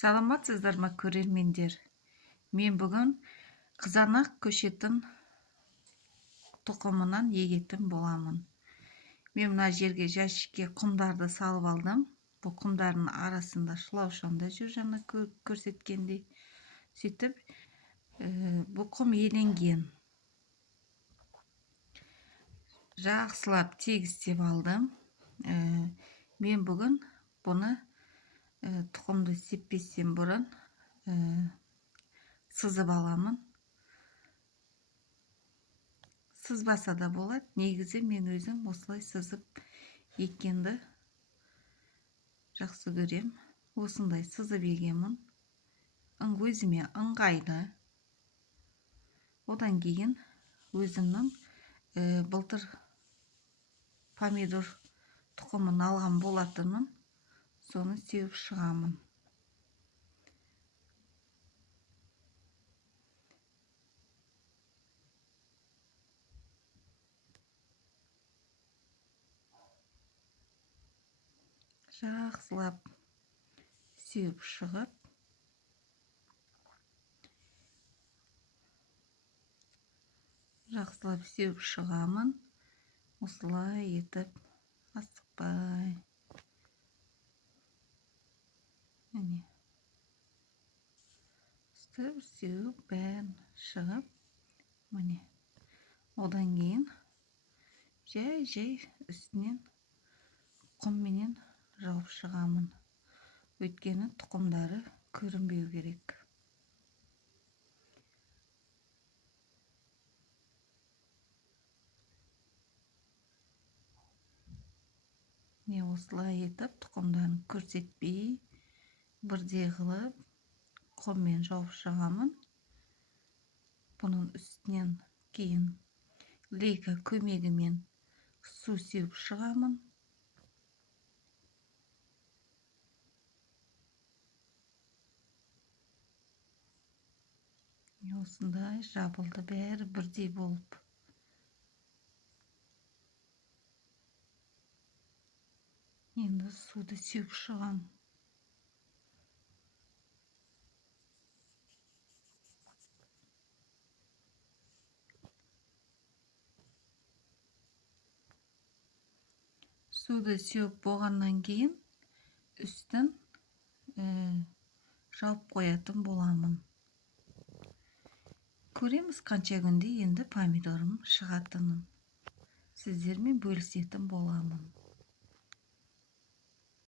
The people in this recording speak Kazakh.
Саламатсыздар ма көрермендер? Мен бүгін қызанақ көшетін тұқымынан егетін боламын. Мен мына жерге жәшікке құмдарды салып алдым. Бұл құмдардың арасында шылаушанда жүр, жаңа көрсеткендей. Сөйтіп, бұл құм еленген. Жақсылап тегістеп алдым. Мен бүгін бұны тұқымды сеппестен бұрын сызып аламын. Сызбаса да болады. Негізі мен өзім осылай сызып еккенді жақсы көрем. Осындай сызып егемін. Өзіме ыңғайлы. Одан кейін өзімнің былтыр помидор тұқымын алған болатынмын. Соны сеуіп шығамын. Жақсылап сеуіп шығып, шығамын. Осылай етіп асықпай. Міне. Сеуіп бәрін шығып, міне. Одан кейін жай үстінен құмменен жауып шығамын. Өйткені тұқымдары көрінбеу керек. Не осылай етіп тұқымдарын көрсетпей, бірдей қылып құммен жауып шығамын. Бұның үстінен кейін лейка көмегімен су сеуіп шығамын. Осындай жабылды, бәрі бірдей болып. Енді суды сеуіп шығам. Суды сеуіп болғаннан кейін үстін жауып қоятын боламын. Көреміз қанша күнде енді помидорым шығатынын. Сіздермен бөлісетін боламын.